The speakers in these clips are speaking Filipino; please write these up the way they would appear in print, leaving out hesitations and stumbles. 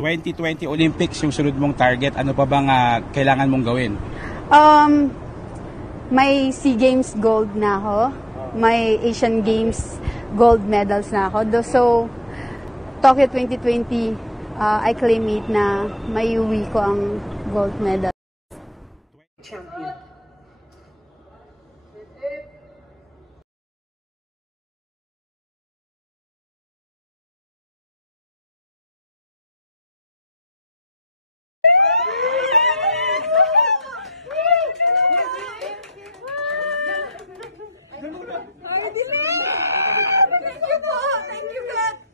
2020 Olympics yung sunod mong target. Ano pa bang kailangan mong gawin? May SEA Games gold na ako. May Asian Games gold medals na ako. So, Tokyo 2020, I claim it na may uwi ko ang gold medal. Champion.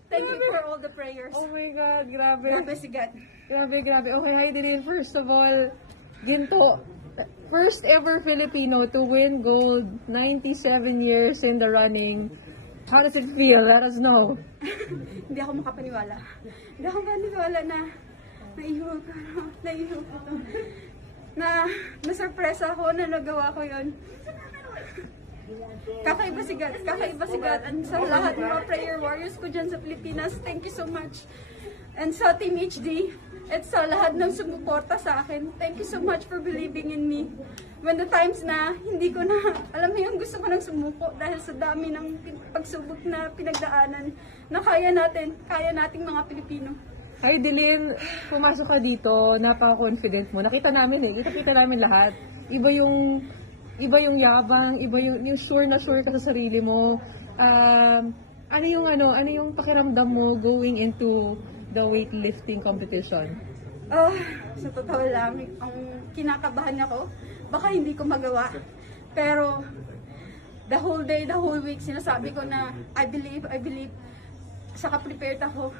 Thank you for all the prayers. Oh my God, grabe. Grabe si God. Grabe. Okay, Heidelin, first of all, ginto. First ever Filipino to win gold, 97 years in the running. How does it feel? Let us know. Hindi ako makapaniwala. Hindi ako makapaniwala na naiho ko to. Na-surprise ako na nagawa ko yon. Kakaiba si God. And sa lahat ng mga prayer warriors ko dyan sa Pilipinas, thank you so much. And sa Team HD, at sa lahat ng sumuporta sa akin, thank you so much for believing in me. When the times na hindi ko na, alam mo yung gusto ko nang sumuko dahil sa dami ng pagsubok na pinagdaanan na kaya nating mga Pilipino. Heidelin, pumasok ka dito, napaka-confident mo. Nakita namin kita namin lahat. Iba yung yabang, iba yung sure na sure ka sa sarili mo. Ano yung pakiramdam mo going into the weightlifting competition? Sa totoo lang, ang kinakabahan ako, baka hindi ko magawa. Pero the whole day, the whole week, sinasabi ko na I believe. Saka prepared ako.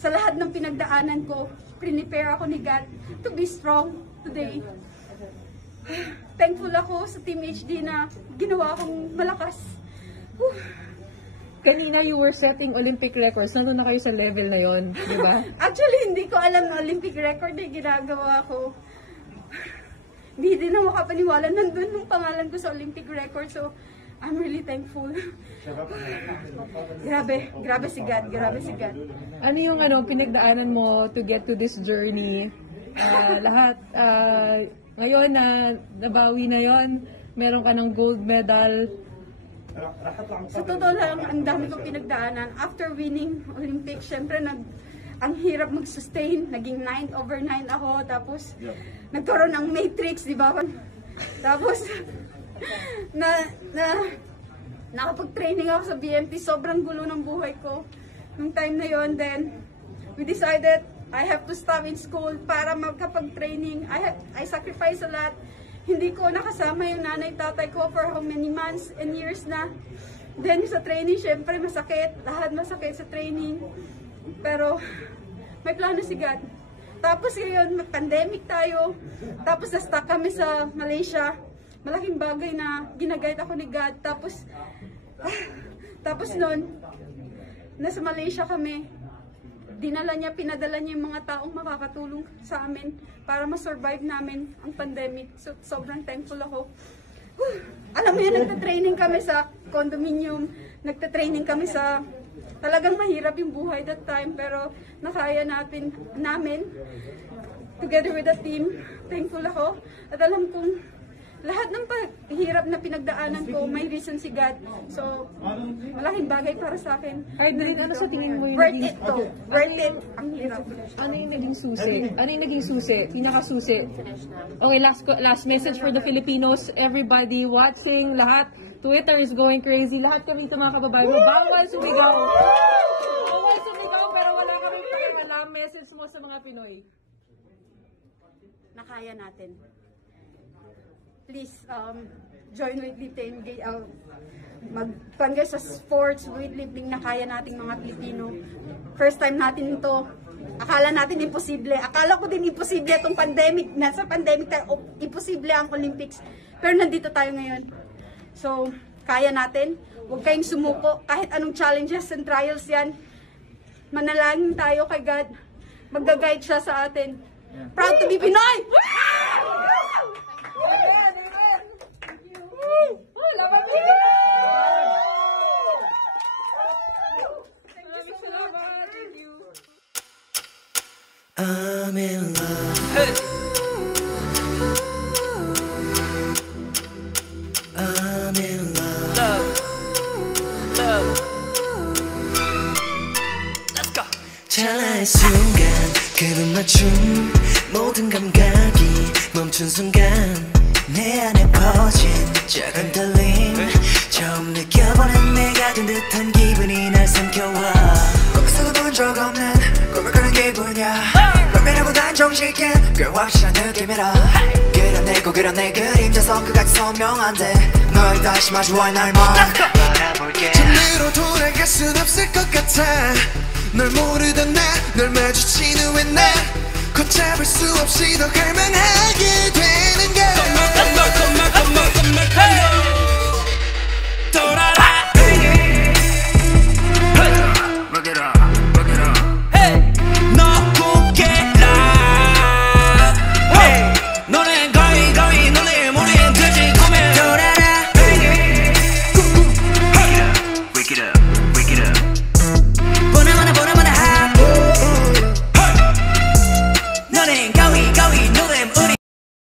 Sa lahat ng pinagdaanan ko, prepare ako ni God to be strong today. Thankful ako sa Team HD na ginawa akong malakas. Kanina you were setting Olympic records. Nandun na kayo sa level na yon, di ba? Actually, hindi ko alam na Olympic record na ginagawa ko. Hindi din ako makapaniwala. Nandun yung pangalan ko sa Olympic record. So, I'm really thankful. Grabe si God. Ano yung pinagdaanan mo to get to this journey? Lahat, ngayon na nabawi na yon, meron ka ng gold medal. Sa totoo lang, ang dami kong pinagdaanan. After winning Olympics, syempre ang hirap mag-sustain. Naging 9/9 ako. Tapos, nagkaroon ng matrix, di ba? Tapos, nakapag-training ako sa BMT. Sobrang gulo ng buhay ko. Nung time na yon, then, we decided I have to stop in school para magkapag-training. I sacrifice a lot. Hindi ko nakasama yung nanay tatay ko for how many months and years na. Then sa training, syempre masakit. Lahat masakit sa training. Pero may plano si God. Tapos ngayon, mag-pandemic tayo. Tapos na-stuck kami sa Malaysia. Malaking bagay na ginagayad ako ni God. Tapos noon, nasa Malaysia kami. Pinadala niya yung mga taong makakatulong sa amin para ma-survive namin ang pandemic. So, sobrang thankful ako. Alam mo yun, nagta-training kami sa condominium, nagta-training kami sa, talagang mahirap yung buhay that time, pero nakaya namin, together with the team, thankful ako. At alam kong, lahat ng hirap na pinagdaanan ko, may reason si God. So, malaking bagay para sa akin. Heidelin, ano sa tingin mo yung worth it to. Worth it. Ang hirap. Ano yung naging susi? Pinaka-susi? Okay, last message for the Filipinos. Everybody watching, lahat. Twitter is going crazy. Lahat kami ito mga kababayan mo. Bawal sumigaw! Pero wala kami pakialam. Message mo sa mga Pinoy. Nakaya natin. Please join weightlifting, magpangay sa sports, weightlifting na kaya nating mga Pilipino. First time natin ito. Akala natin imposible. Akala ko din imposible itong pandemic. Nasa pandemic tayo, imposible ang Olympics. Pero nandito tayo ngayon. So, kaya natin. Huwag kayong sumuko. Kahit anong challenges and trials yan. Manalangin tayo kay God. Mag-guide siya sa atin. Proud to be Pinoy! I'm in love. I'm in love. 찰나의 순간 그런 맞춤 모든 감각이 멈춘 순간 내 안에 퍼진 작은 떨림 처음 느껴보는 내가 된 듯한 기분이 날 삼켜와 꿈에서도 본 적 없는 꿈을 꾸는 기분이야 꿈이라고 단정짓긴 꽤 확실한 느낌이라 그려내고 그려 내 그림자서 끝까지 선명한데 널 다시 마주할 날만 바라볼게 전으로 돌아갈 순 없을 것 같아 널 모르던 나 널 마주친 후에 나 걷잡을 수 없이 더 갈망하게 돼